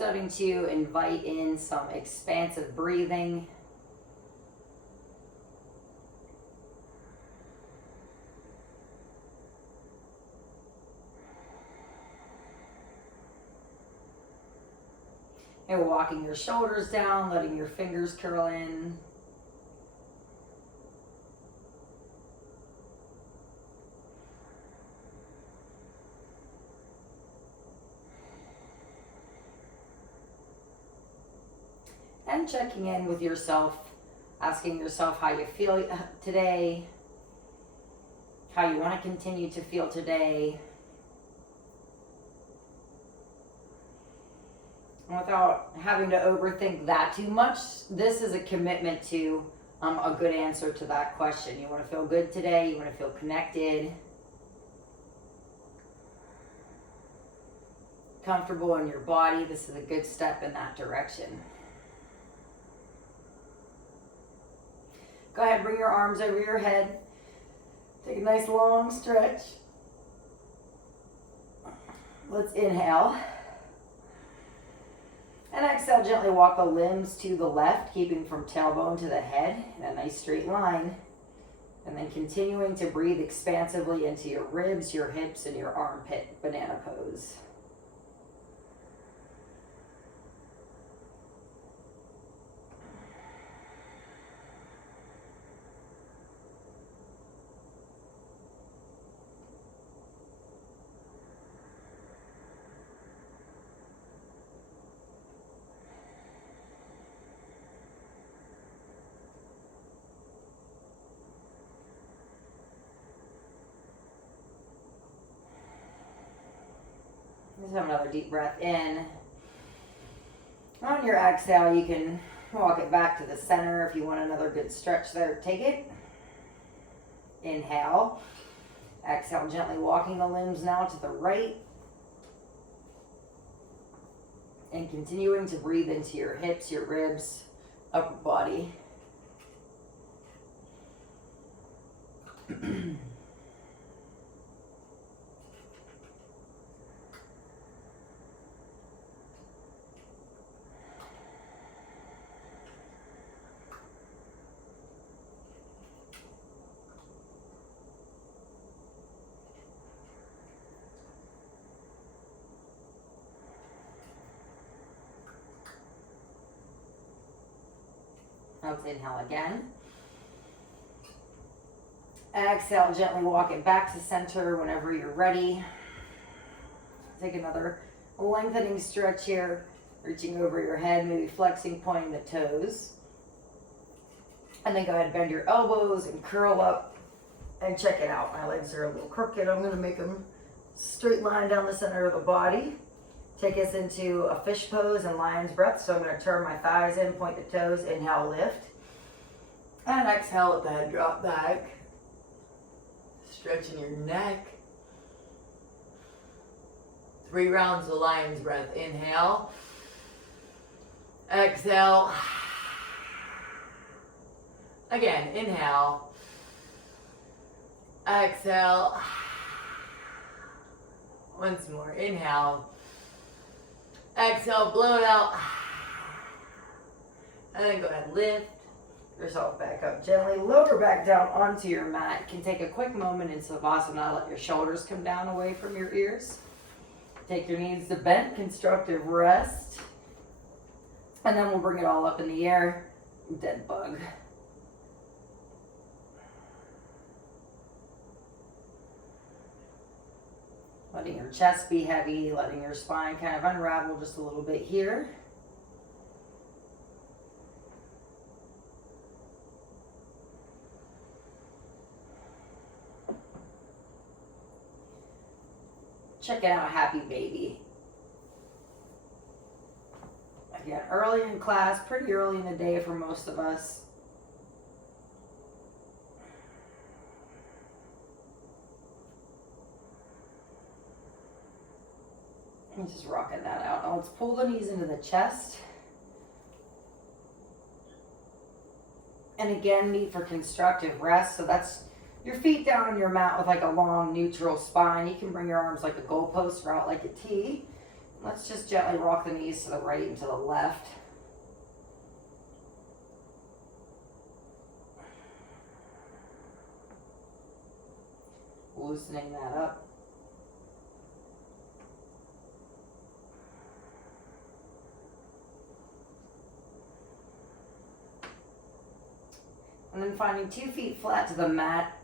Starting to invite in some expansive breathing. And walking your shoulders down, letting your fingers curl in. And checking in with yourself, asking yourself how you feel today, how you want to continue to feel today. Without having to overthink that too much, this is a commitment to a good answer to that question. You want to feel good today, you want to feel connected, comfortable in your body. This is a good step in that direction. Go ahead, bring your arms over your head. Take a nice long stretch. Let's inhale. And exhale, gently walk the limbs to the left, keeping from tailbone to the head in a nice straight line. And then continuing to breathe expansively into your ribs, your hips, and your armpit, banana pose. Just have another deep breath in. On your exhale, you can walk it back to the center. If you want another good stretch there, take it. Inhale. Exhale, gently walking the limbs now to the right. And continuing to breathe into your hips, your ribs, upper body. Let's inhale again. Exhale, gently walk it back to center whenever you're ready. Take another lengthening stretch here, reaching over your head, maybe flexing, pointing the toes. And then go ahead and bend your elbows and curl up and check it out. My legs are a little crooked. I'm going to make them straight line down the center of the body. Take us into a fish pose and lion's breath. So I'm going to turn my thighs in, point the toes, inhale, lift. And exhale, let the head drop back. Stretching your neck. 3 rounds of lion's breath. Inhale. Exhale. Again, inhale. Exhale. Once more, inhale. Exhale, blow it out. And then go ahead, lift yourself back up gently. Lower back down onto your mat. You can take a quick moment in Savasana. Let your shoulders come down away from your ears. Take your knees to bent, constructive rest. And then we'll bring it all up in the air. Dead bug. Letting your chest be heavy, letting your spine kind of unravel just a little bit here. Checking out Happy Baby. Again, early in class, pretty early in the day for most of us. And just rocking that out. Now let's pull the knees into the chest. And again, meet for constructive rest. So that's your feet down on your mat with like a long neutral spine. You can bring your arms like a goalpost or out like a T. Let's just gently rock the knees to the right and to the left. Loosening that up. And then finding 2 feet flat to the mat.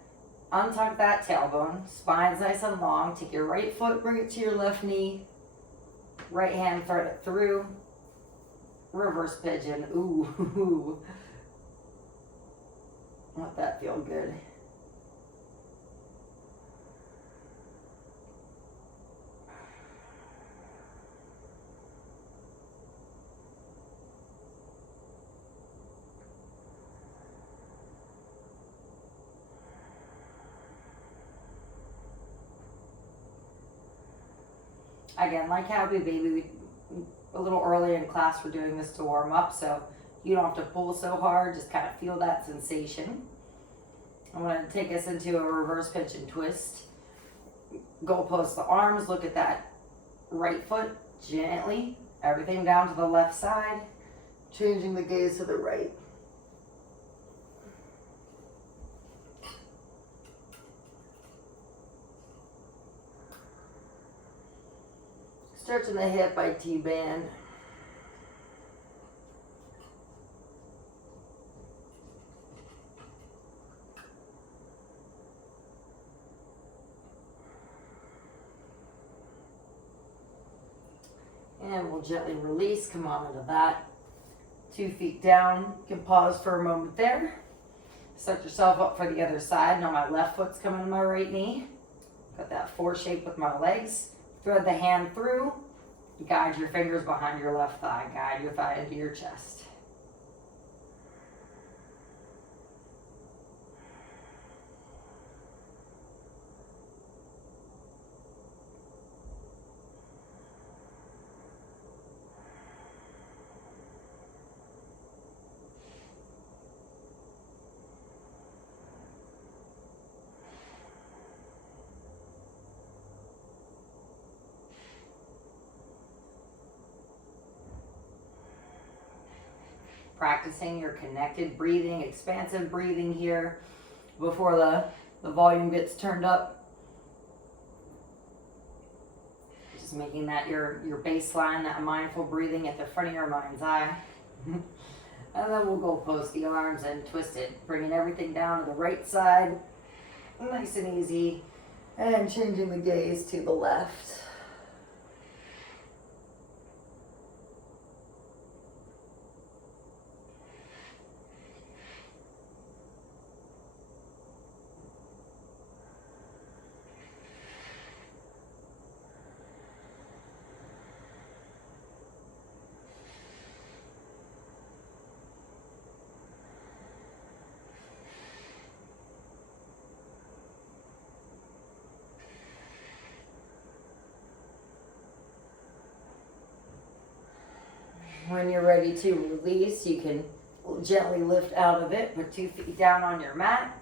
Untuck that tailbone. Spine's nice and long. Take your right foot, bring it to your left knee. Right hand, thread it through. Reverse pigeon. Ooh. Let that feel good. Again, like Happy Baby, a little early in class we're doing this to warm up, so you don't have to pull so hard, just kind of feel that sensation. I'm going to take us into a reverse pigeon twist. Goalpost the arms, look at that right foot gently, everything down to the left side, changing the gaze to the right. Stretching the hip by T-band. And we'll gently release, come on into that. 2 feet down, you can pause for a moment there. Set yourself up for the other side. Now my left foot's coming to my right knee. Got that 4 shape with my legs. Thread the hand through. Guide your fingers behind your left thigh. Guide your thigh into your chest. Practicing your connected breathing, expansive breathing here before the volume gets turned up. Just making that your baseline, that mindful breathing at the front of your mind's eye. And then we'll go post the arms and twist it, bringing everything down to the right side, nice and easy, and changing the gaze to the left. When you're ready to release, you can gently lift out of it, put 2 feet down on your mat.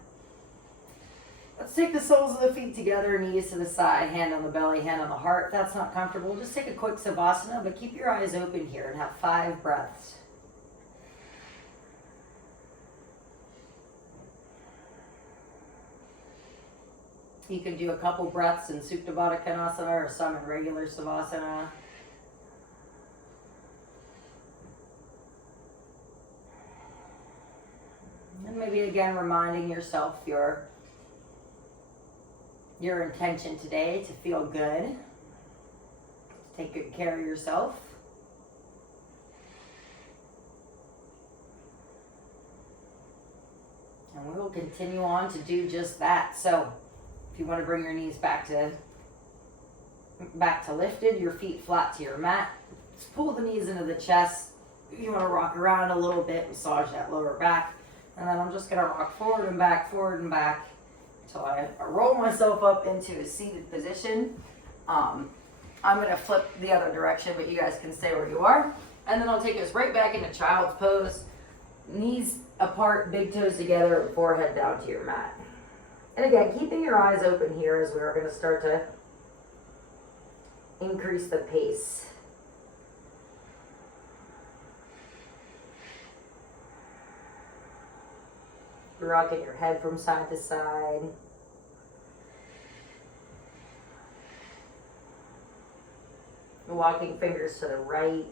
Let's take the soles of the feet together, knees to the side, hand on the belly, hand on the heart. If that's not comfortable, just take a quick Savasana, but keep your eyes open here and have 5 breaths. You can do a couple breaths in Supta Baddha Konasana or some in regular Savasana. And maybe again reminding yourself your intention today to feel good, to take good care of yourself. And we will continue on to do just that. So if you want to bring your knees back to lifted, your feet flat to your mat, just pull the knees into the chest. You want to rock around a little bit, massage that lower back. And then I'm just going to rock forward and back until I roll myself up into a seated position. I'm going to flip the other direction, but you guys can stay where you are. And then I'll take us right back into child's pose. Knees apart, big toes together, forehead down to your mat. And again, keeping your eyes open here as we are going to start to increase the pace. You're rocking your head from side to side. You're walking fingers to the right,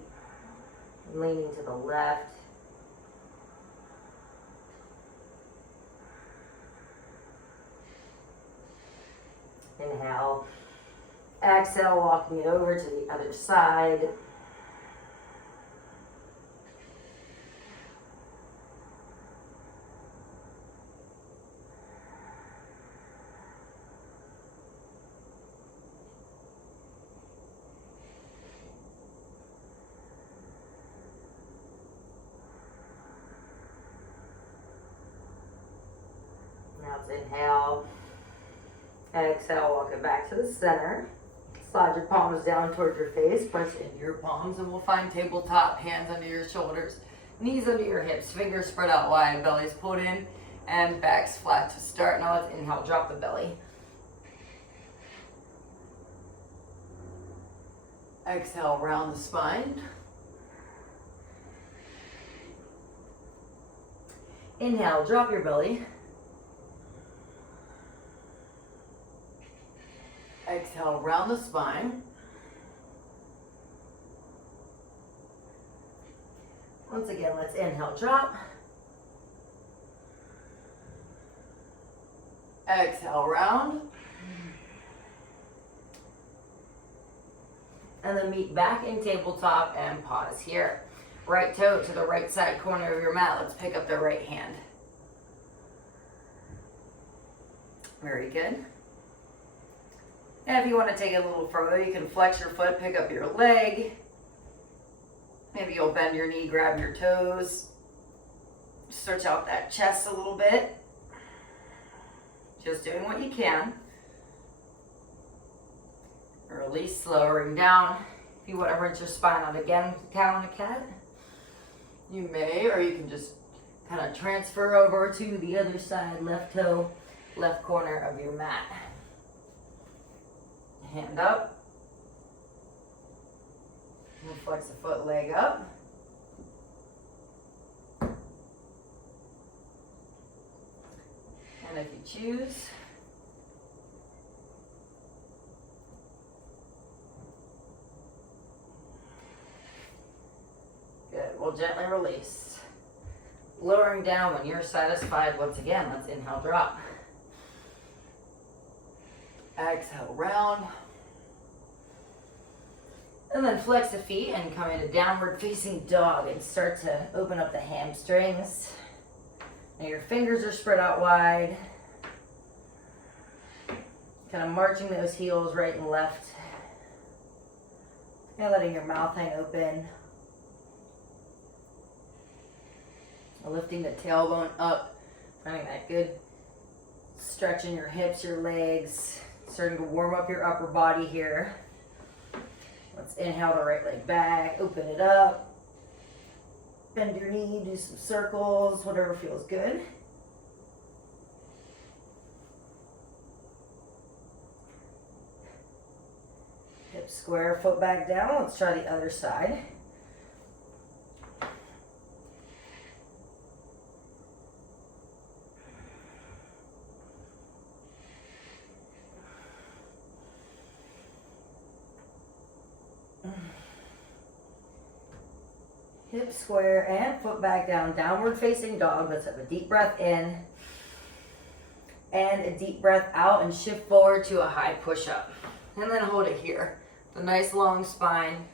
leaning to the left. Inhale. Exhale, walking it over to the other side. Now let's inhale. Exhale, walk it back to the center. Slide your palms down towards your face. Press into your palms and we'll find tabletop. Hands under your shoulders. Knees under your hips. Fingers spread out wide. Belly's pulled in and backs flat to start. Now let's inhale. Drop the belly. Exhale, round the spine. Inhale, drop your belly. Exhale, round the spine. Once again, let's inhale, drop. Exhale, round. And then meet back in tabletop and pause here. Right toe to the right side corner of your mat. Let's pick up the right hand. Very good. And if you want to take it a little further, you can flex your foot, pick up your leg. Maybe you'll bend your knee, grab your toes. Stretch out that chest a little bit. Just doing what you can. Release, lowering down. If you want to rinse your spine out again, cow and a cat, you may, or you can just kind of transfer over to the other side, left toe, left corner of your mat. Hand up. And flex the foot, leg up. And if you choose, good. We'll gently release. Lowering down when you're satisfied. Once again, let's inhale, drop. Exhale, round. And then flex the feet and come into downward facing dog and start to open up the hamstrings. Now your fingers are spread out wide. Kind of marching those heels right and left. And letting your mouth hang open. Lifting the tailbone up. Finding that good stretch in your hips, your legs. Starting to warm up your upper body here. Let's inhale the right leg back, open it up. Bend your knee, do some circles, whatever feels good. Hips square, foot back down. Let's try the other side. Hips square and foot back down, downward facing dog. Let's have a deep breath in and a deep breath out and shift forward to a high push-up. And then hold it here. A nice long spine.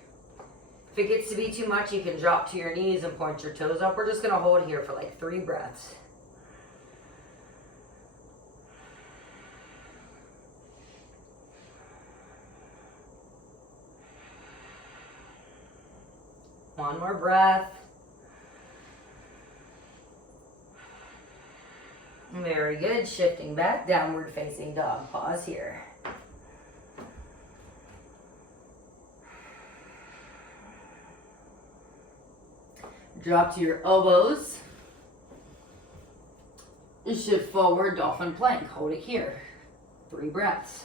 If it gets to be too much, you can drop to your knees and point your toes up. We're just gonna hold here for like 3 breaths. One more breath. Very good. Shifting back, downward facing dog. Pause here. Drop to your elbows. Shift forward, dolphin plank. Hold it here. 3 breaths.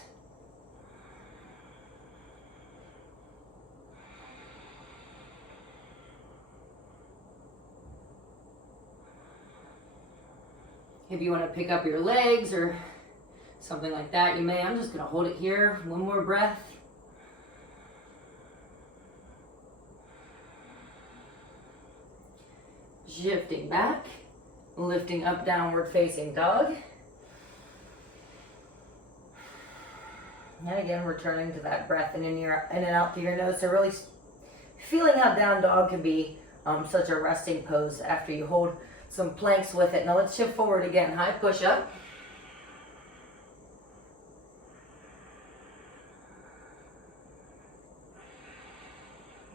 If you want to pick up your legs or something like that, you may. I'm just going to hold it here. One more breath. Shifting back, lifting up, downward facing dog. And again, returning to that breath in and out through your nose. So really feeling how down dog can be such a resting pose after you hold some planks with it. Now let's shift forward again. High push up.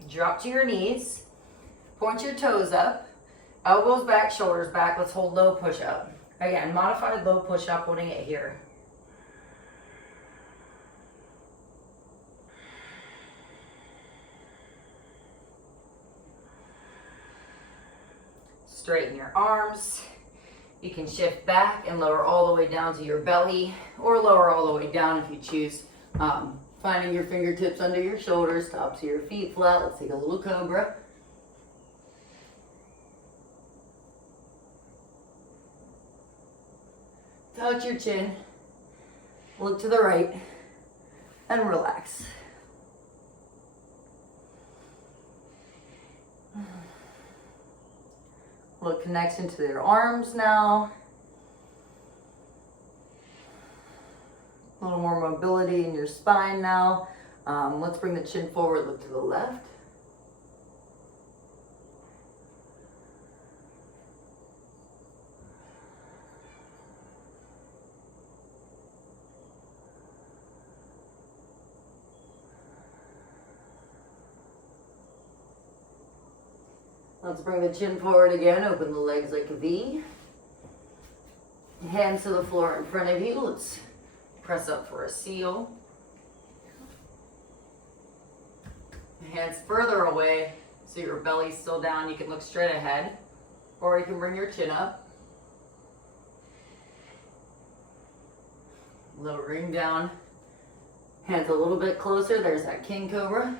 Drop to your knees. Point your toes up. Elbows back, shoulders back. Let's hold low push up. Again, modified low push up, holding it here. Straighten your arms. You can shift back and lower all the way down to your belly, or lower all the way down if you choose. Finding your fingertips under your shoulders, tops of your feet flat. Let's take a little cobra. Touch your chin. Look to the right and relax. Little connection to your arms now. A little more mobility in your spine now. Let's bring the chin forward, look to the left. Let's bring the chin forward again, open the legs like a V. Hands to the floor in front of you. Let's press up for a seal. Hands further away so your belly's still down. You can look straight ahead, or you can bring your chin up. Lowering down. Hands a little bit closer. There's that king cobra.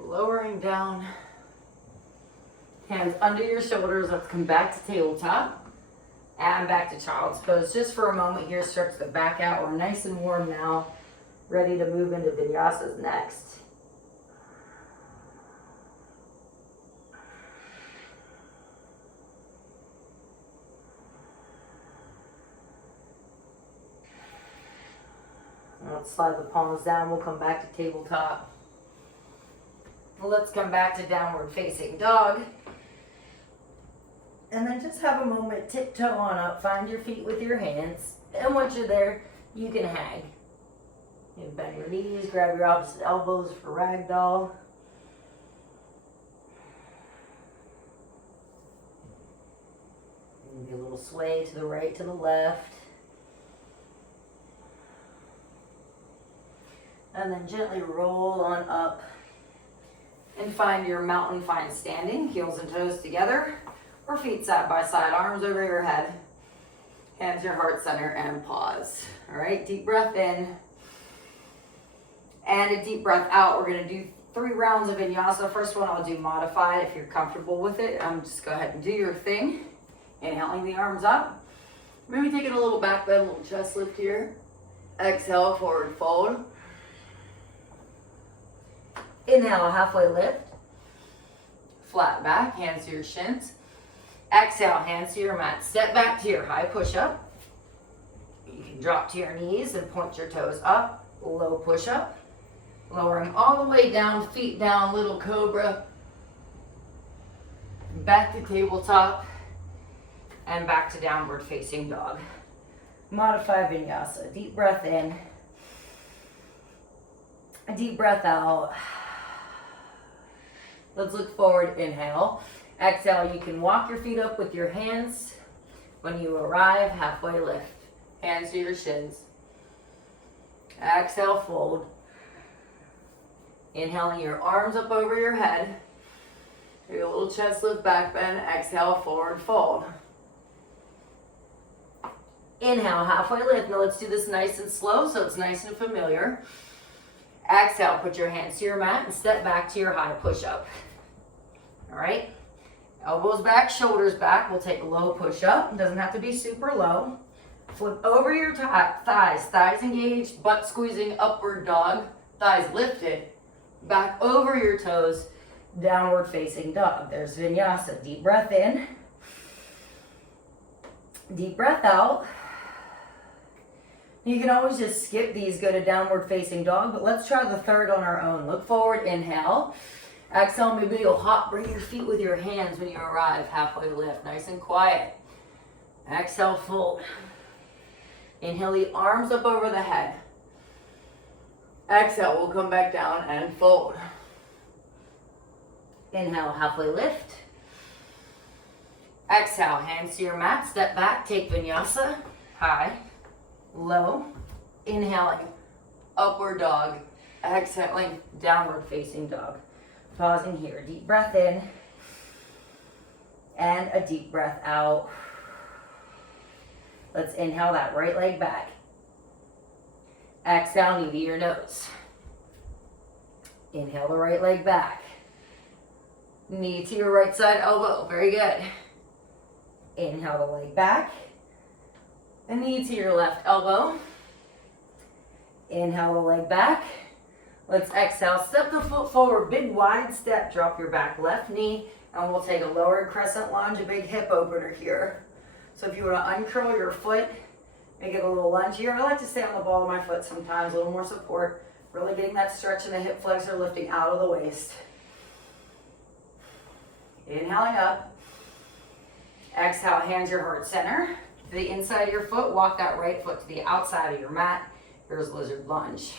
Lowering down, hands under your shoulders. Let's come back to tabletop and back to child's pose. Just for a moment here, stretch the back out. We're nice and warm now, ready to move into Vinyasas next. Let's slide the palms down. We'll come back to tabletop. Let's come back to downward facing dog. And then just have a moment, tiptoe on up, find your feet with your hands. And once you're there, you can hang. You can bend your knees, grab your opposite elbows for ragdoll. Maybe a little sway to the right, to the left. And then gently roll on up. And find your mountain fine standing, heels and toes together, or feet side by side, arms over your head, hands your heart center, and pause. All right, deep breath in, and a deep breath out. We're gonna do 3 rounds of Vinyasa. First one I'll do modified if you're comfortable with it. Just go ahead and do your thing. Inhaling the arms up. Maybe taking a little back bend, a little chest lift here. Exhale, forward fold. Inhale, halfway lift. Flat back, hands to your shins. Exhale, hands to your mat. Step back to your high push-up. You can drop to your knees and point your toes up. Low push-up. Lowering all the way down, feet down, little cobra. Back to tabletop. And back to downward facing dog. Modify Vinyasa. Deep breath in. A deep breath out. Let's look forward, inhale. Exhale, you can walk your feet up with your hands. When you arrive, halfway lift. Hands to your shins. Exhale, fold. Inhaling your arms up over your head. Do a little chest lift, back bend. Exhale, forward fold. Inhale, halfway lift. Now let's do this nice and slow so it's nice and familiar. Exhale, put your hands to your mat and step back to your high push-up. All right? Elbows back, shoulders back. We'll take a low push-up. It doesn't have to be super low. Flip over your thighs. Thighs engaged, butt squeezing, upward dog. Thighs lifted. Back over your toes, downward facing dog. There's Vinyasa. Deep breath in. Deep breath out. You can always just skip these, go to downward facing dog, but let's try the third on our own. Look forward, inhale. Exhale, maybe you'll hop, bring your feet with your hands when you arrive, halfway lift, nice and quiet. Exhale, fold. Inhale the arms up over the head. Exhale, we'll come back down and fold. Inhale, halfway lift. Exhale, hands to your mat, step back, take Vinyasa, high, low. Inhaling, upward dog. Exhaling, downward facing dog. Pausing here, deep breath in, and a deep breath out. Let's inhale that right leg back. Exhale, knee to your nose. Inhale the right leg back. Knee to your right side elbow, very good. Inhale the leg back. The knee to your left elbow. Inhale the leg back. Let's exhale, step the foot forward, big wide step, drop your back left knee, and we'll take a lower crescent lunge, a big hip opener here. So if you want to uncurl your foot, make it a little lunge here. I like to stay on the ball of my foot sometimes, a little more support, really getting that stretch in the hip flexor, lifting out of the waist. Inhaling up. Exhale, hands your heart center. To the inside of your foot, walk that right foot to the outside of your mat. Here's lizard lunge.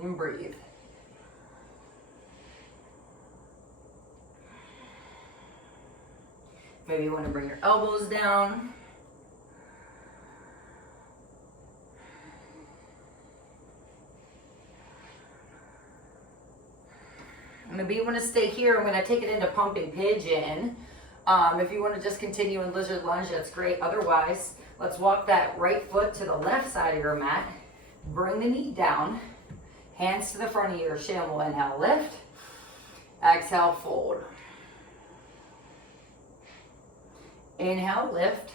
And breathe. Maybe you want to bring your elbows down. Maybe you want to stay here. I'm going to take it into pumping pigeon. If you want to just continue in lizard lunge, that's great. Otherwise, let's walk that right foot to the left side of your mat. Bring the knee down. Hands to the front of your shin. We'll inhale, lift. Exhale, fold. Inhale, lift.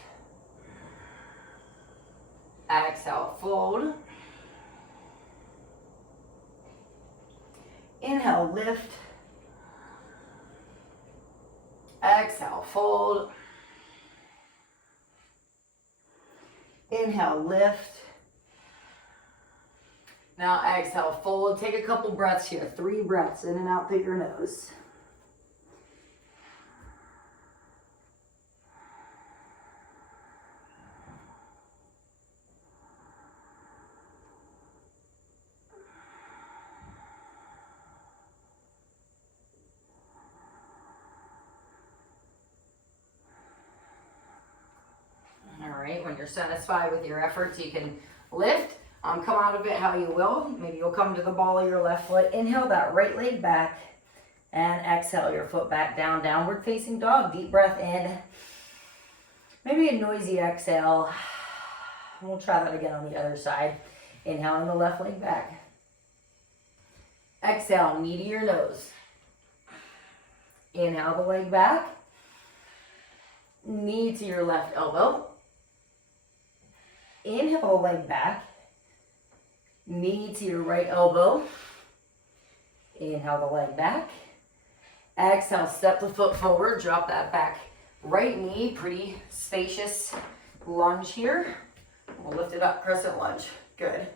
Exhale, fold. Inhale, lift. Exhale, fold. Inhale, lift. Now exhale, fold. Take a couple breaths here. 3 breaths in and out through your nose. All right, when you're satisfied with your efforts, you can lift. Come out of it how you will. Maybe you'll come to the ball of your left foot. Inhale that right leg back and exhale your foot back down. Downward facing dog. Deep breath in. Maybe a noisy exhale. We'll try that again on the other side. Inhaling the left leg back. Exhale, knee to your nose. Inhale the leg back. Knee to your left elbow. Inhale the leg back. Knee to your right elbow. Inhale the leg back. Exhale, step the foot forward, drop that back right knee, pretty spacious lunge here. We'll lift it up, crescent lunge, good.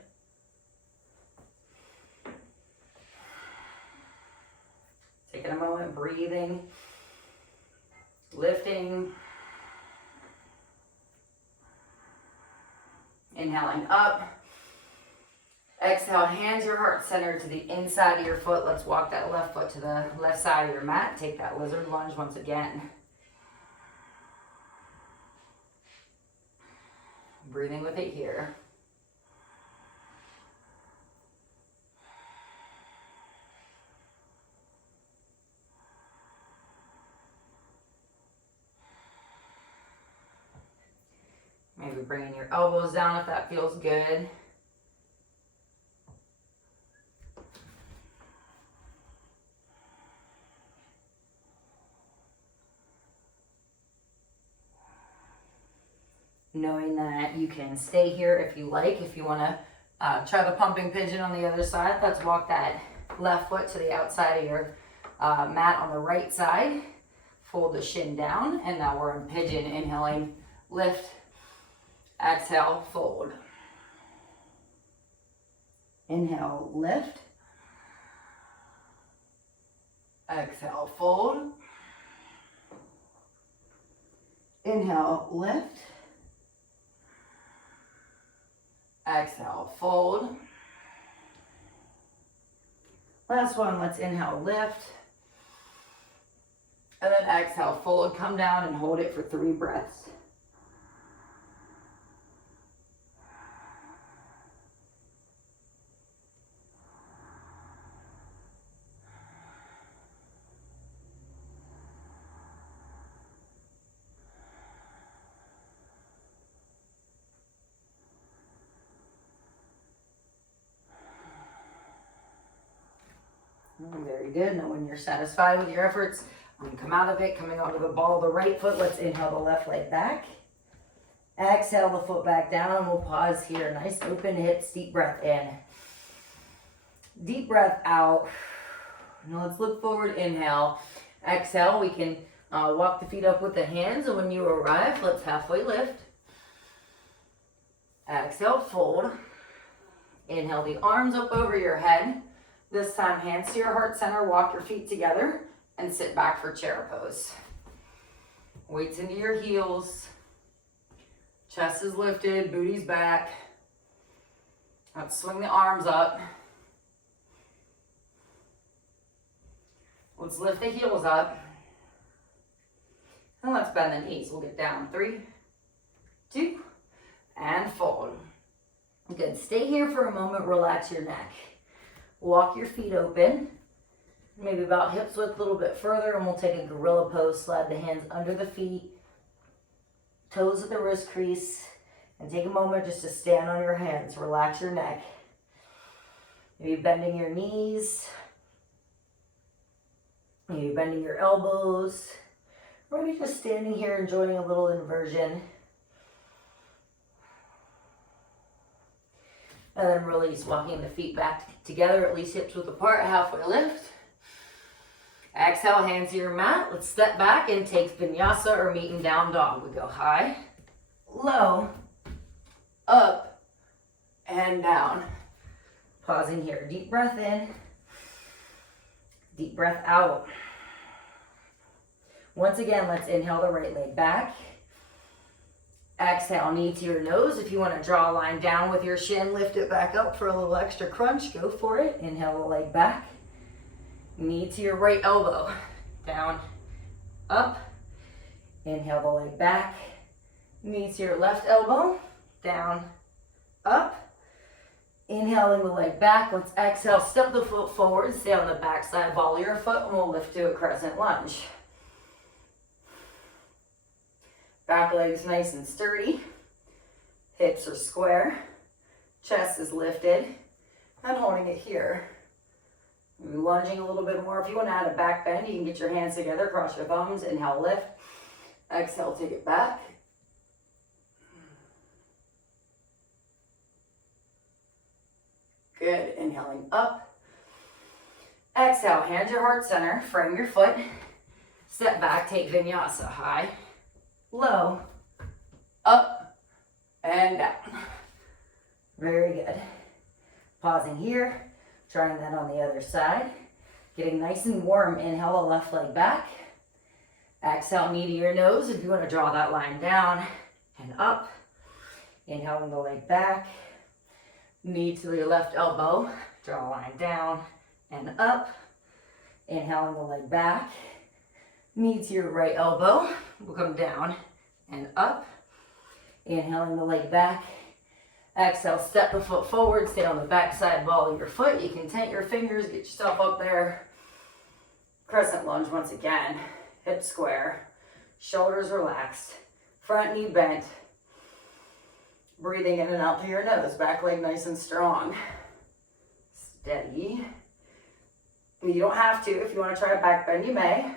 Taking a moment, breathing, lifting. Inhaling up. Exhale, hands your heart center to the inside of your foot. Let's walk that left foot to the left side of your mat. Take that lizard lunge once again. Breathing with it here. Maybe bringing your elbows down if that feels good. Knowing that you can stay here if you like. If you want to try the pumping pigeon on the other side, let's walk that left foot to the outside of your mat on the right side. Fold the shin down, and now we're in pigeon. Inhaling, lift, exhale, fold. Inhale, lift. Exhale, fold. Inhale, lift. Exhale, fold. Last one, let's inhale, lift. And then exhale, fold, come down and hold it for 3 breaths. Very good. Now when you're satisfied with your efforts, come out of it, coming onto the ball of the right foot. Let's inhale the left leg back. Exhale the foot back down, and we'll pause here. Nice open hips, deep breath in. Deep breath out. Now let's look forward, inhale. Exhale, we can walk the feet up with the hands, and when you arrive, let's halfway lift. Exhale, fold. Inhale the arms up over your head. This time, hands to your heart center, walk your feet together, and sit back for chair pose. Weights into your heels. Chest is lifted, booty's back. Let's swing the arms up. Let's lift the heels up. And let's bend the knees. We'll get down. 3, 2, and fold. Good. Stay here for a moment. Relax your neck. Walk your feet open, maybe about hips width a little bit further, and we'll take a gorilla pose. Slide the hands under the feet, toes at the wrist crease, and take a moment just to stand on your hands. Relax your neck. Maybe bending your knees, maybe bending your elbows, or maybe just standing here enjoying a little inversion. And then release, walking the feet back together, at least hips width apart, halfway lift. Exhale, hands to your mat. Let's step back and take Vinyasa or meeting down dog. We go high, low, up, and down. Pausing here, deep breath in, deep breath out. Once again, let's inhale the right leg back. Exhale, knee to your nose. If you want to draw a line down with your shin, lift it back up for a little extra crunch. Go for it. Inhale the leg back. Knee to your right elbow. Down, up. Inhale the leg back. Knee to your left elbow. Down, up. Inhaling the leg back. Let's exhale. Step the foot forward. Stay on the back side. Volley your foot, and we'll lift to a crescent lunge. Back leg's nice and sturdy. Hips are square. Chest is lifted. And holding it here. Maybe lunging a little bit more. If you want to add a back bend, you can get your hands together, cross your thumbs, inhale, lift. Exhale, take it back. Good. Inhaling up. Exhale, hand your heart center, frame your foot. Step back, take Vinyasa. High, low, up, and down. Very good. Pausing here, trying that on the other side. Getting nice and warm. Inhale the left leg back. Exhale, knee to your nose if you want to draw that line down and up. Inhaling the leg back. Knee to your left elbow. Draw a line down and up. Inhaling the leg back. Knee to your right elbow. We'll come down and up. Inhaling the leg back. Exhale, step the foot forward. Stay on the back side, volley your foot. You can tent your fingers, get yourself up there. Crescent lunge once again. Hips square. Shoulders relaxed. Front knee bent. Breathing in and out through your nose. Back leg nice and strong. Steady. You don't have to. If you want to try a back bend, you may.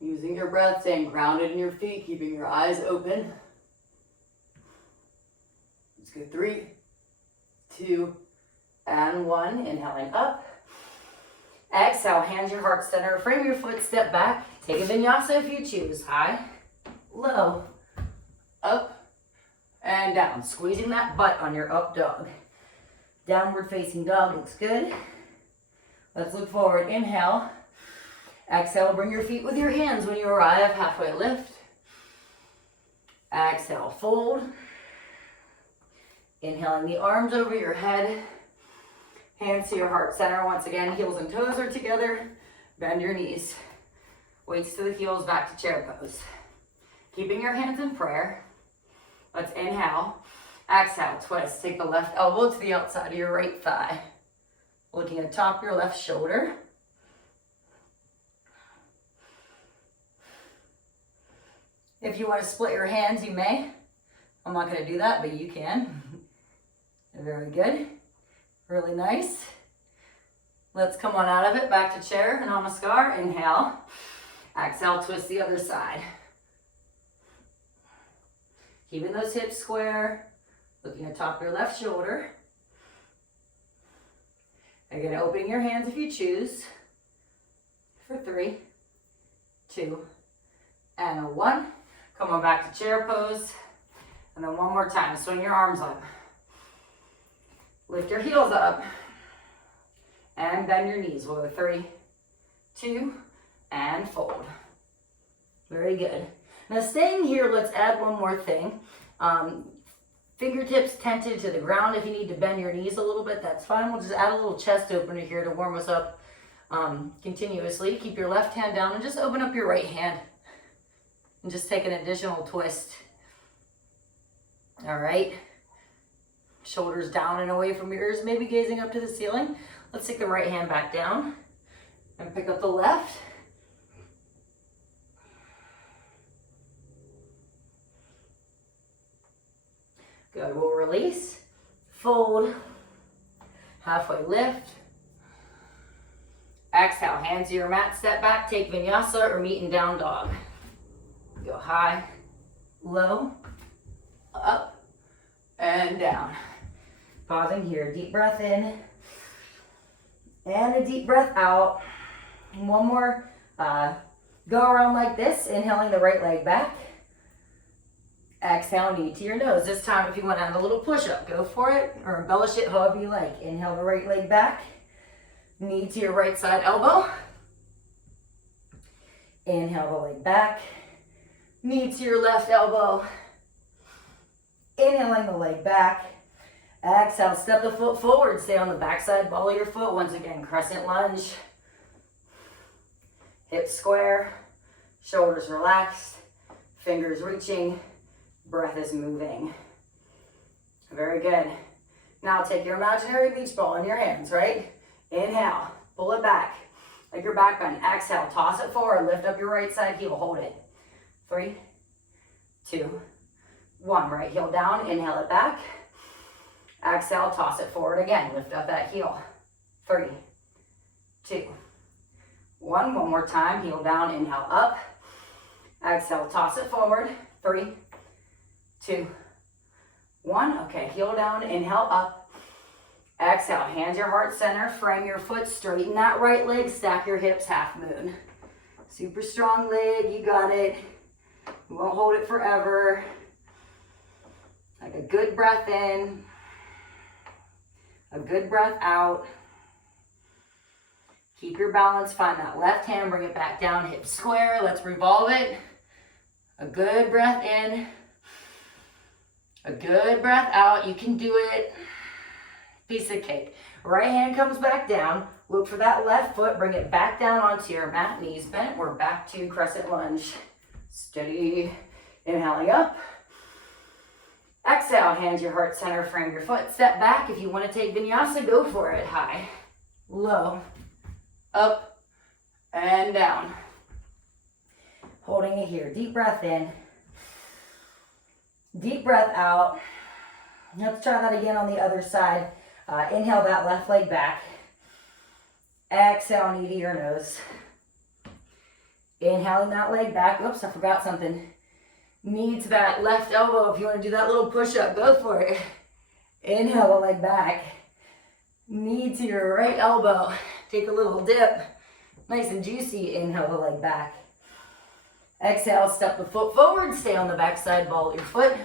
Using your breath, staying grounded in your feet, keeping your eyes open. Let's go 3, 2, and 1. Inhaling up. Exhale, hands your heart center. Frame your foot, step back. Take a vinyasa if you choose. High, low, up, and down. Squeezing that butt on your up dog. Downward facing dog looks good. Let's look forward. Inhale. Exhale, bring your feet with your hands when you arrive. Halfway lift. Exhale, fold. Inhaling the arms over your head. Hands to your heart center. Once again, heels and toes are together. Bend your knees. Weights to the heels, back to chair pose. Keeping your hands in prayer. Let's inhale. Exhale, twist. Take the left elbow to the outside of your right thigh. Looking atop your left shoulder. If you want to split your hands, you may. I'm not going to do that, but you can. Very good. Really nice. Let's come on out of it. Back to chair. Namaskar. Inhale. Exhale, twist the other side. Keeping those hips square. Looking atop your left shoulder. Again, opening your hands if you choose. For 3, 2, and a 1. Come on back to chair pose. And then one more time. Swing your arms up. Lift your heels up. And bend your knees. We'll go 3, 2, and fold. Very good. Now staying here, let's add one more thing. Fingertips tented to the ground. If you need to bend your knees a little bit, that's fine. We'll just add a little chest opener here to warm us up continuously. Keep your left hand down and just open up your right hand. And just take an additional twist. All right. Shoulders down and away from your ears, maybe gazing up to the ceiling. Let's take the right hand back down and pick up the left. Good, we'll release, fold, halfway lift. Exhale, hands to your mat, step back, take vinyasa or meet in down dog. Go high, low, up, and down. Pausing here, deep breath in, and a deep breath out. One more, go around like this, inhaling the right leg back. Exhale, knee to your nose. This time, if you want to add a little push-up, go for it, or embellish it however you like. Inhale the right leg back, knee to your right side elbow. Inhale the leg back, knee to your left elbow. Inhaling the leg back. Exhale, step the foot forward. Stay on the backside, ball of your foot. Once again, crescent lunge. Hips square, shoulders relaxed, fingers reaching. Breath is moving. Very good. Now take your imaginary beach ball in your hands, right? Inhale, pull it back. Like your back bend. Exhale, toss it forward. Lift up your right side heel. Hold it. 3, 2, 1. Right heel down. Inhale it back. Exhale, toss it forward again. Lift up that heel. 3, 2, 1. One more time. Heel down. Inhale up. Exhale, toss it forward. 3, 2, 1. Okay, heel down, inhale up. Exhale, hands your heart center, frame your foot, straighten that right leg, stack your hips, half moon. Super strong leg, you got it. You won't hold it forever. Like a good breath in, a good breath out. Keep your balance, find that left hand, bring it back down, hips square. Let's revolve it. A good breath in. A good breath out. You can do it. Piece of cake. Right hand comes back down. Look for that left foot. Bring it back down onto your mat. Knees bent. We're back to crescent lunge. Steady. Inhaling up. Exhale. Hands your heart center. Frame your foot. Step back. If you want to take vinyasa, go for it. High, low, up, and down. Holding it here. Deep breath in. Deep breath out. Let's try that again on the other side. Inhale that left leg back. Exhale, knee to your nose. Inhaling that leg back. Oops, I forgot something. Knee to that left elbow. If you want to do that little push-up, go for it. Inhale the leg back. Knee to your right elbow. Take a little dip. Nice and juicy. Inhale the leg back. Exhale, step the foot forward. Stay on the back side, ball your foot.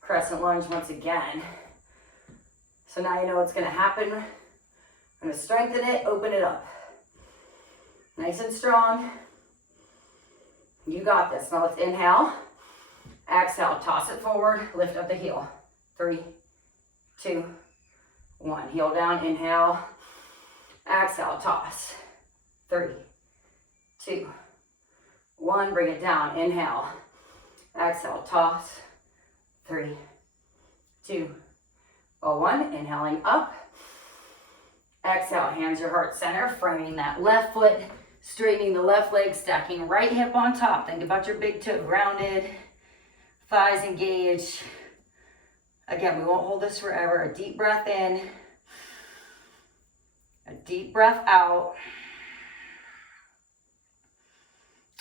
Crescent lunge once again. So now you know what's going to happen. I'm going to strengthen it, open it up. Nice and strong. You got this. Now let's inhale. Exhale, toss it forward, lift up the heel. 3, 2, 1. Heel down, inhale. Exhale, toss. 3, 2, 1. Bring it down, inhale. Exhale, toss. 3, 2, 1. Inhaling up. Exhale, hands your heart center, framing that left foot, straightening the left leg, stacking right hip on top. Think about your big toe grounded, thighs engaged. Again, we won't hold this forever. A deep breath in, a deep breath out.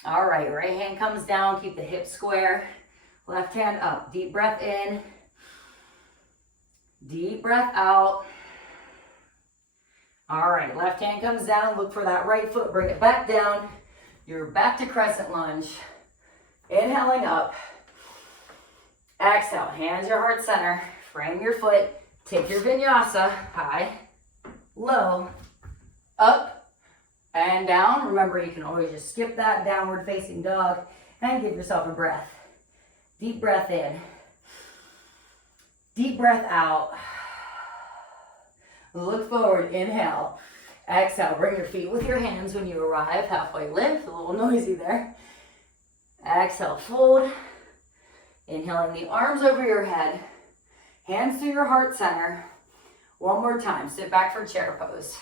All right, right hand comes down, keep the hips square. Left hand up, deep breath in, deep breath out. All right, left hand comes down, look for that right foot, bring it back down. You're back to crescent lunge. Inhaling up. Exhale, hands your heart center, frame your foot, take your vinyasa, high, low, up, and down. Remember, you can always just skip that downward facing dog and give yourself a breath. Deep breath in. Deep breath out. Look forward, inhale. Exhale, bring your feet with your hands when you arrive. Halfway lift, a little noisy there. Exhale, fold. Inhaling the arms over your head. Hands to your heart center. One more time, sit back for chair pose.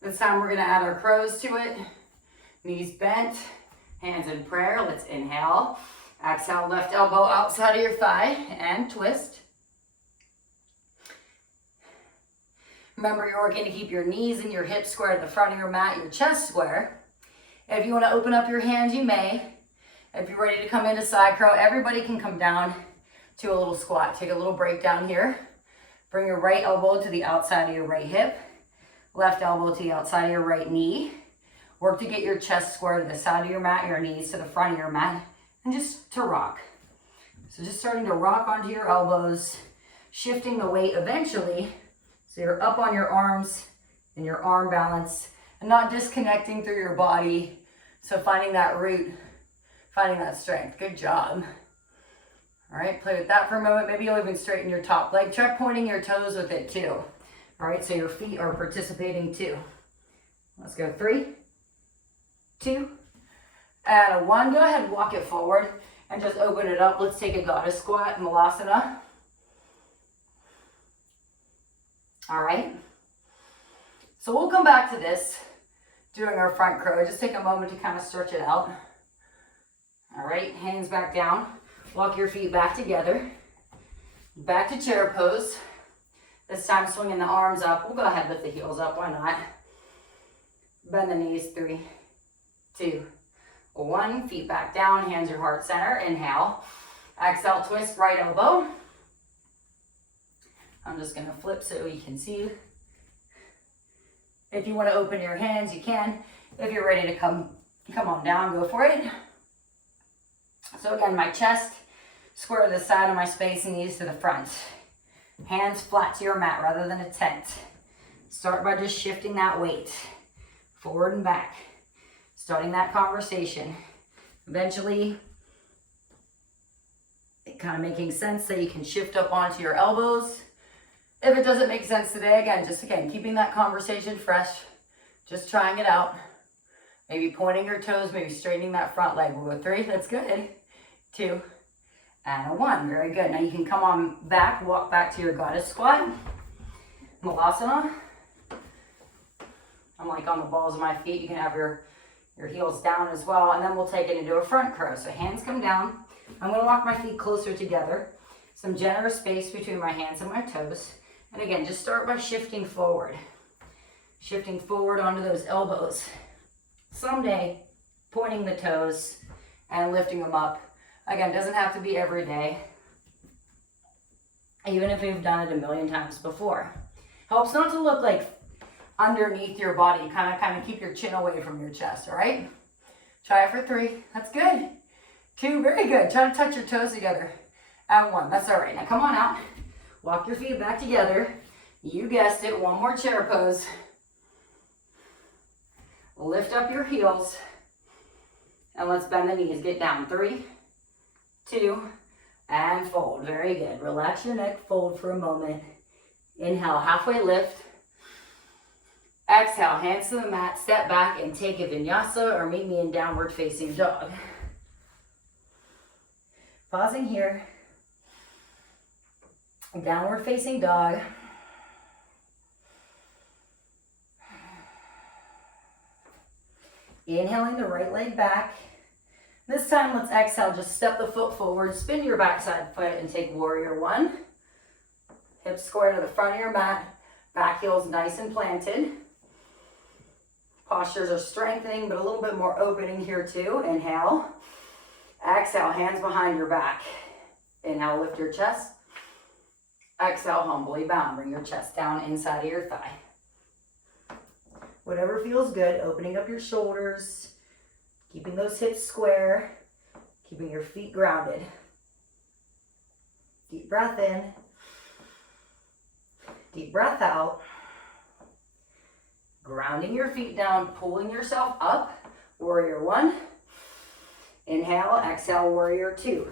This time we're gonna add our crows to it. Knees bent, hands in prayer. Let's inhale. Exhale, left elbow outside of your thigh and twist. Remember, you're working to keep your knees and your hips square at the front of your mat, your chest square. If you want to open up your hands, you may. If you're ready to come into side crow, everybody can come down to a little squat. Take a little break down here. Bring your right elbow to the outside of your right hip. Left elbow to the outside of your right knee. Work to get your chest square to the side of your mat, your knees to the front of your mat, and just to rock. So just starting to rock onto your elbows, shifting the weight eventually. So you're up on your arms and your arm balance and not disconnecting through your body. So finding that root, finding that strength. Good job. All right, play with that for a moment. Maybe you'll even straighten your top leg. Try pointing your toes with it too. All right, so your feet are participating too. Let's go 3, 2, and 1. Go ahead and walk it forward and just open it up. Let's take a goddess squat, Malasana. All right, so we'll come back to this doing our front crow. Just take a moment to kind of stretch it out. All right, hands back down. Walk your feet back together. Back to chair pose. This time swinging the arms up. We'll go ahead with the heels up, why not? Bend the knees, 3, 2, 1. Feet back down, hands your heart center. Inhale. Exhale, twist right elbow. I'm just gonna flip so you can see. If you wanna open your hands, you can. If you're ready to come on down, go for it. So again, my chest square to the side of my space and knees to the front. Hands flat to your mat rather than a tent. Start by just shifting that weight forward and back. Starting that conversation. Eventually, kind of making sense that you can shift up onto your elbows. If it doesn't make sense today, again, keeping that conversation fresh, just trying it out. Maybe pointing your toes, maybe straightening that front leg. We'll go 3, that's good. 2, and 1, very good. Now you can come on back, walk back to your goddess squat. Malasana. I'm like on the balls of my feet. You can have your heels down as well, and then we'll take it into a front crow. So hands come down, I'm going to walk my feet closer together. Some generous space between my hands and my toes. And again, just start by shifting forward. Shifting forward onto those elbows. Someday, pointing the toes and lifting them up. Again, doesn't have to be every day. Even if you've done it a million times before. Helps not to look like underneath your body. Kind of keep your chin away from your chest, all right? Try it for 3. That's good. 2, very good. Try to touch your toes together. And 1, that's all right. Now come on out. Walk your feet back together. You guessed it, 1 more chair pose. Lift up your heels. And let's bend the knees. Get down. 3, 2, and fold. Very good. Relax your neck, fold for a moment. Inhale, halfway lift. Exhale, hands to the mat, step back and take a vinyasa or meet me in downward facing dog. Pausing here. Downward facing dog. Inhaling the right leg back. This time, let's exhale. Just step the foot forward, spin your backside foot and take warrior 1. Hips square to the front of your mat. Back heels nice and planted. Postures are strengthening, but a little bit more opening here too. Inhale. Exhale, hands behind your back. Inhale, lift your chest. Exhale, humbly bow. Bring your chest down inside of your thigh. Whatever feels good, opening up your shoulders, keeping those hips square, keeping your feet grounded. Deep breath in. Deep breath out. Grounding your feet down, pulling yourself up. Warrior 1. Inhale, exhale, warrior 2.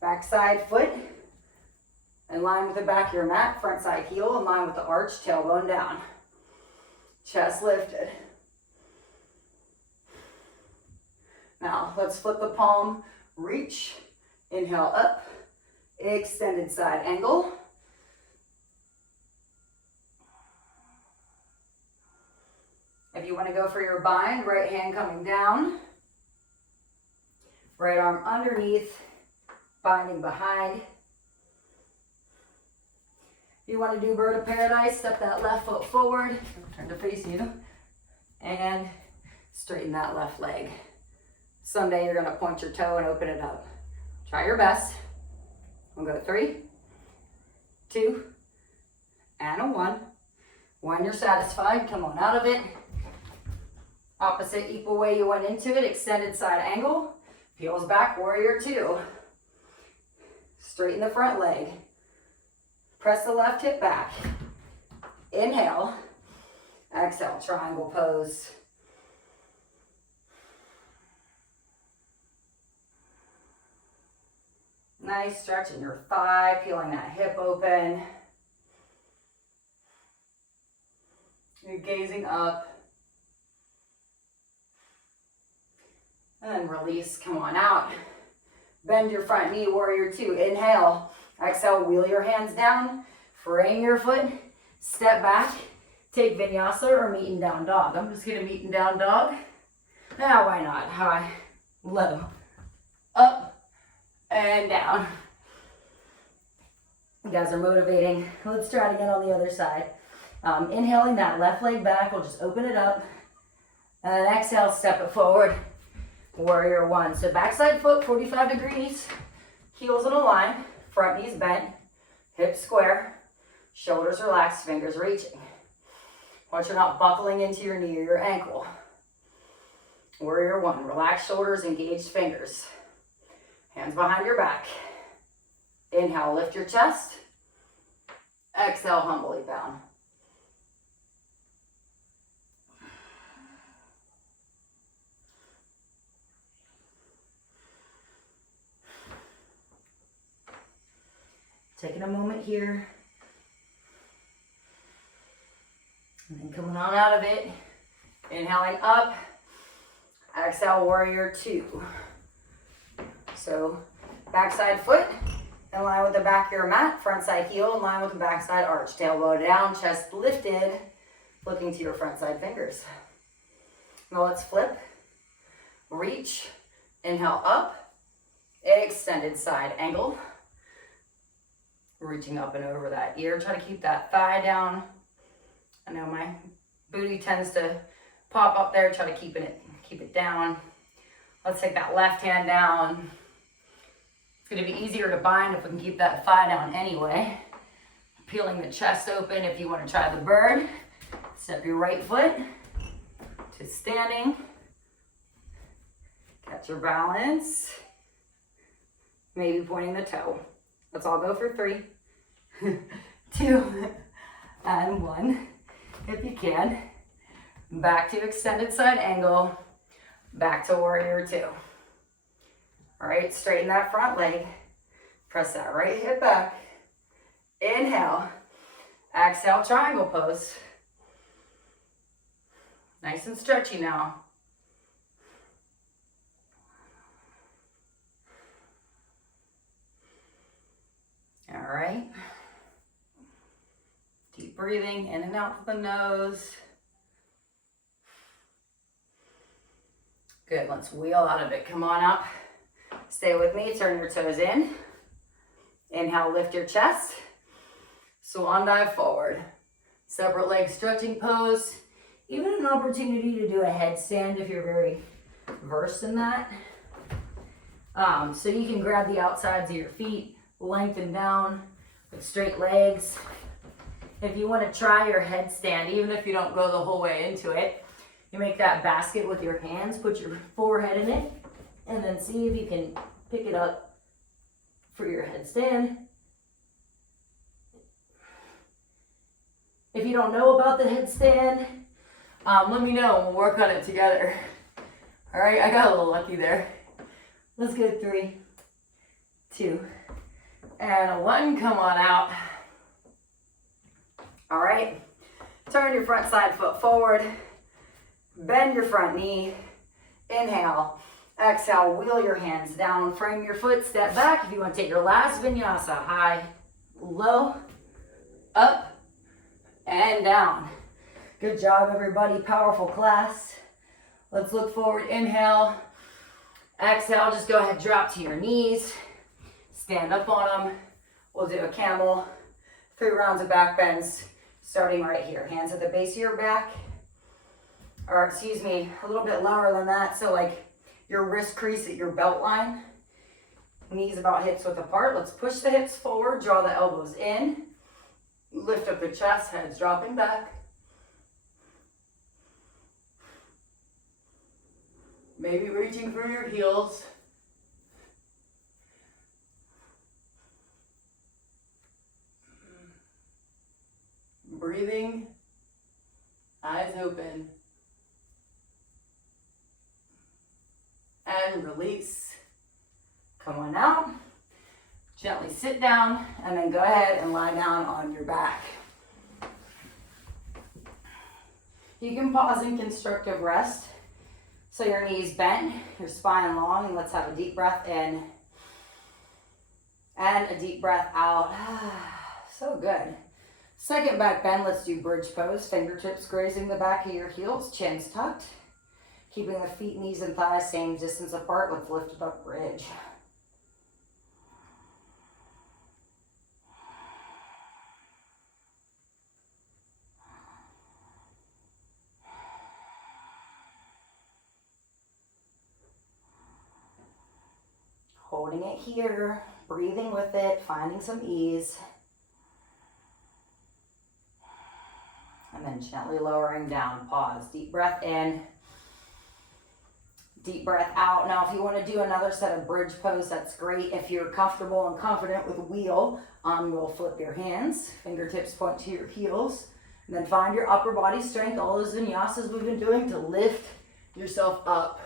Backside foot in line with the back of your mat. Front side heel in line with the arch, tailbone down. Chest lifted. Now, let's flip the palm, reach, inhale up, extended side angle. If you want to go for your bind, right hand coming down, right arm underneath, binding behind. If you want to do bird of paradise, step that left foot forward, turn to face you, and straighten that left leg. Someday you're going to point your toe and open it up. Try your best. We'll go 3, 2, and a 1. When you're satisfied, come on out of it. Opposite equal way you went into it, extended side angle. Heels back, warrior 2. Straighten the front leg. Press the left hip back. Inhale. Exhale, triangle pose. Nice stretch in your thigh, peeling that hip open. You're gazing up. And then release, come on out. Bend your front knee, warrior 2. Inhale. Exhale, wheel your hands down. Frame your foot. Step back. Take vinyasa or meet and down dog. I'm just going to meet and down dog. Now, why not? High, low, up, and down. You guys are motivating. Let's try it again on the other side. Inhaling that left leg back. We'll just open it up. And then exhale, step it forward. Warrior 1. So backside foot, 45 degrees. Heels in a line. Front knees bent. Hips square. Shoulders relaxed. Fingers reaching. Watch you're not buckling into your knee or your ankle. Warrior 1. Relaxed shoulders, engaged fingers. Hands behind your back. Inhale, lift your chest. Exhale, humbly bow. Taking a moment here. And then coming on out of it. Inhaling up. Exhale, warrior 2. So backside foot in line with the back of your mat. Front side heel in line with the backside arch. Tailbone down, chest lifted. Looking to your front side fingers. Now let's flip. Reach. Inhale up. Extended side angle. Reaching up and over that ear. Try to keep that thigh down. I know my booty tends to pop up there. Try to keep it down. Let's take that left hand down. It's going to be easier to bind if we can keep that thigh down anyway. Peeling the chest open if you want to try the bird. Step your right foot to standing. Catch your balance. Maybe pointing the toe. Let's all go for 3, 2, and 1. If you can. Back to extended side angle. Back to warrior 2. All right, straighten that front leg. Press that right hip back. Inhale. Exhale, triangle pose. Nice and stretchy now. All right. Deep breathing in and out through the nose. Good, let's wheel out of it. Come on up. Stay with me, turn your toes in. Inhale, lift your chest. Swan dive forward. Separate leg stretching pose. Even an opportunity to do a headstand if you're very versed in that. So you can grab the outsides of your feet, lengthen down with straight legs. If you want to try your headstand, even if you don't go the whole way into it, you make that basket with your hands, put your forehead in it, and then see if you can pick it up for your headstand. If you don't know about the headstand, let me know and we'll work on it together. All right, I got a little lucky there. Let's go 3, 2, and 1. Come on out. All right, turn your front side foot forward. Bend your front knee. Inhale. Exhale, wheel your hands down. Frame your foot, step back. If you want to take your last vinyasa, high, low, up, and down. Good job, everybody. Powerful class. Let's look forward. Inhale. Exhale, just go ahead, drop to your knees. Stand up on them. We'll do a camel. 3 rounds of back bends, starting right here. Hands at the base of your back. Or excuse me, a little bit lower than that. So like your wrist crease at your belt line. Knees about hips width apart. Let's push the hips forward, draw the elbows in. Lift up the chest, heads dropping back. Maybe reaching for your heels. Breathing, eyes open. And release. Come on out. Gently sit down and then go ahead and lie down on your back. You can pause in constructive rest. So your knees bent, your spine long, and let's have a deep breath in and a deep breath out. So good. Second back bend, let's do bridge pose. Fingertips grazing the back of your heels, chins tucked. Keeping the feet, knees, and thighs same distance apart. Let's lift it up, bridge. Holding it here, breathing with it, finding some ease. And then gently lowering down, pause, deep breath in. Deep breath out. Now, if you want to do another set of bridge pose, that's great. If you're comfortable and confident with wheel, you'll flip your hands, fingertips point to your heels, and then find your upper body strength, all those vinyasas we've been doing to lift yourself up.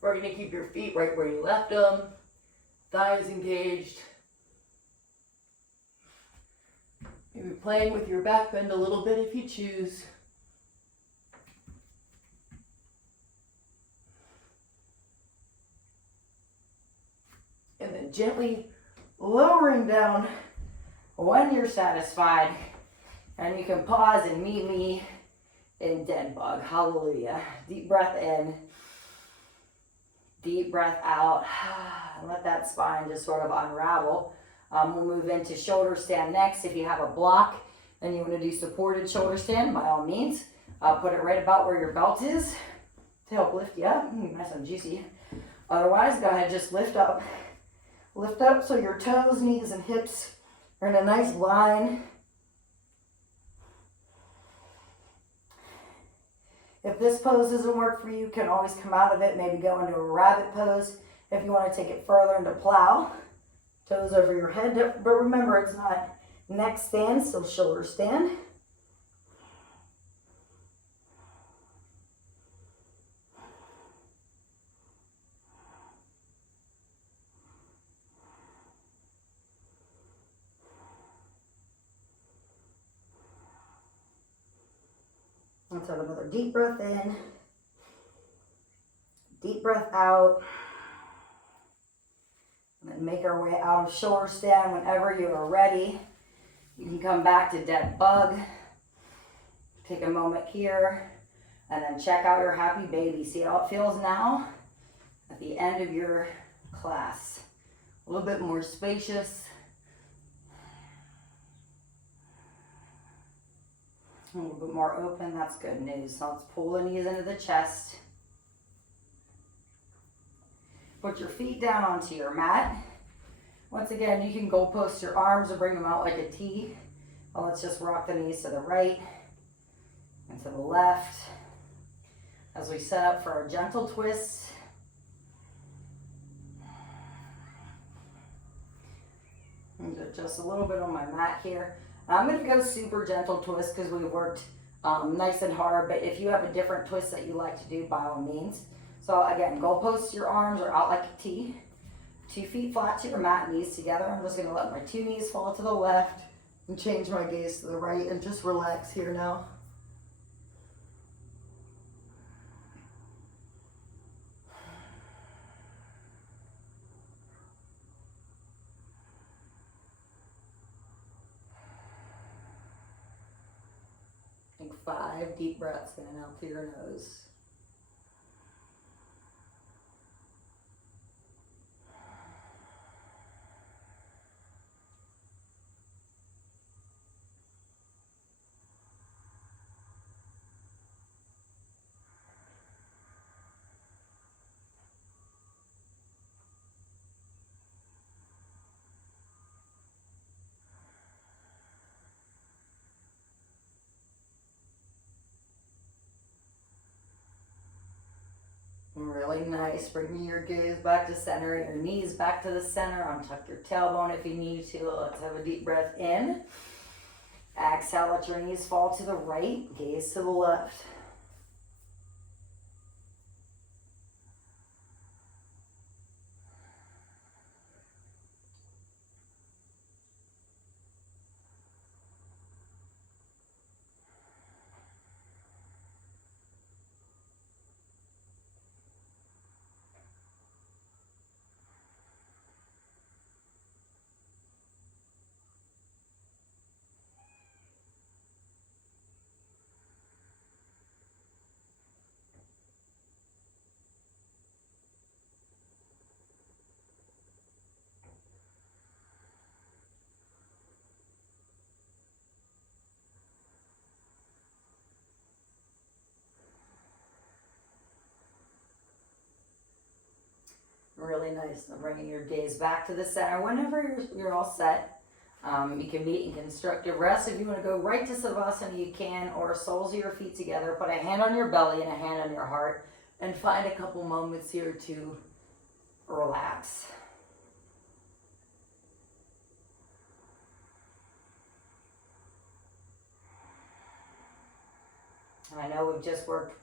We're going to keep your feet right where you left them, thighs engaged. Maybe playing with your back bend a little bit if you choose. And then gently lowering down when you're satisfied. And you can pause and meet me in dead bug. Hallelujah. Deep breath in. Deep breath out. Let that spine just sort of unravel. We'll move into shoulder stand next. If you have a block and you want to do supported shoulder stand, by all means, put it right about where your belt is to help lift you up. Nice and juicy. Otherwise, go ahead, just lift up. Lift up so your toes, knees, and hips are in a nice line. If this pose doesn't work for you, you can always come out of it, maybe go into a rabbit pose. If you want to take it further into plow, toes over your head. But remember, it's not neck stand, so shoulder stand. Let's have another deep breath in, deep breath out, and then make our way out of shoulder stand. Whenever you are ready, you can come back to dead bug. Take a moment here, and then check out your happy baby. See how it feels now at the end of your class. A little bit more spacious. A little bit more open, that's good news. So let's pull the knees into the chest. Put your feet down onto your mat. Once again, you can goalpost your arms or bring them out like a T. Well, let's just rock the knees to the right and to the left as we set up for our gentle twist. And just a little bit on my mat here. I'm going to go super gentle twist because we worked nice and hard, but if you have a different twist that you like to do, by all means. So again, goalpost your arms are out like a T. 2 feet flat to your mat, knees together. I'm just going to let my 2 knees fall to the left and change my gaze to the right and just relax here now. Take 5 deep breaths in and out through your nose. Really nice. Bringing your gaze back to center, your knees back to the center. Untuck your tailbone if you need to. Let's have a deep breath in. Exhale, let your knees fall to the right, gaze to the left. Really nice. Bringing your gaze back to the center. Whenever you're all set, you can meet in constructive rest. If you want to go right to Savasana, you can, or soles of your feet together. Put a hand on your belly and a hand on your heart, and find a couple moments here to relax. And I know we've just worked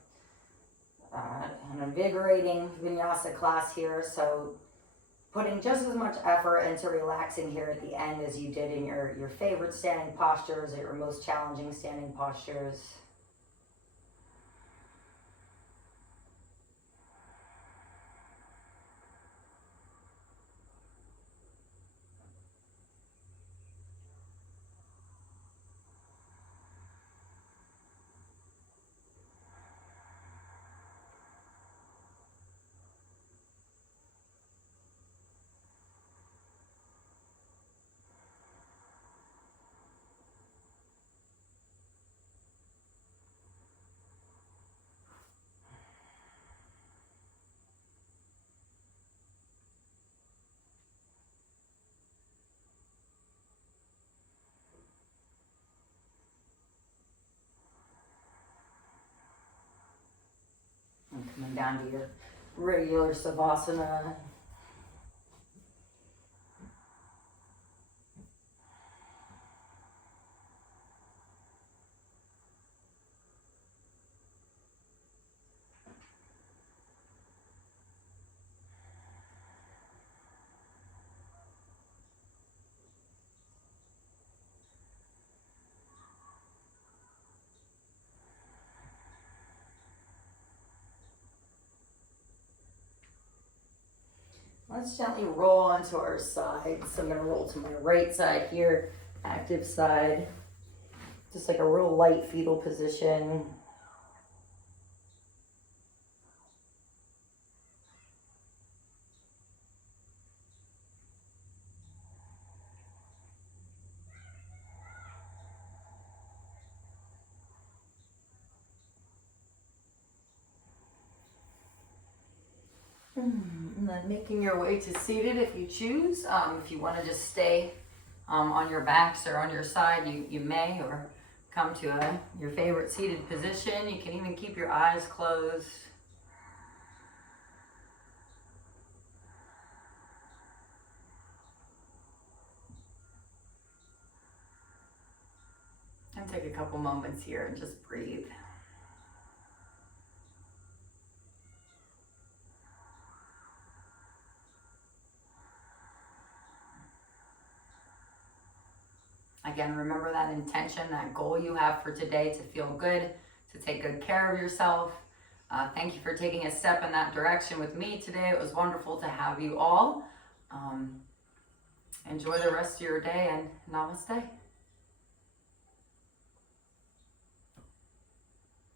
an invigorating Vinyasa class here, so putting just as much effort into relaxing here at the end as you did in your favorite standing postures or your most challenging standing postures. coming down to your regular Savasana. Let's gently roll onto our side. So I'm going to roll to my right side here, active side. Just like a real light fetal position. And then making your way to seated if you choose. If you want to just stay on your backs or on your side, you may, or come to your favorite seated position. You can even keep your eyes closed. And take a couple moments here and just breathe. Again, remember that intention, that goal you have for today to feel good, to take good care of yourself. Thank you for taking a step in that direction with me today. It was wonderful to have you all. Enjoy the rest of your day and namaste.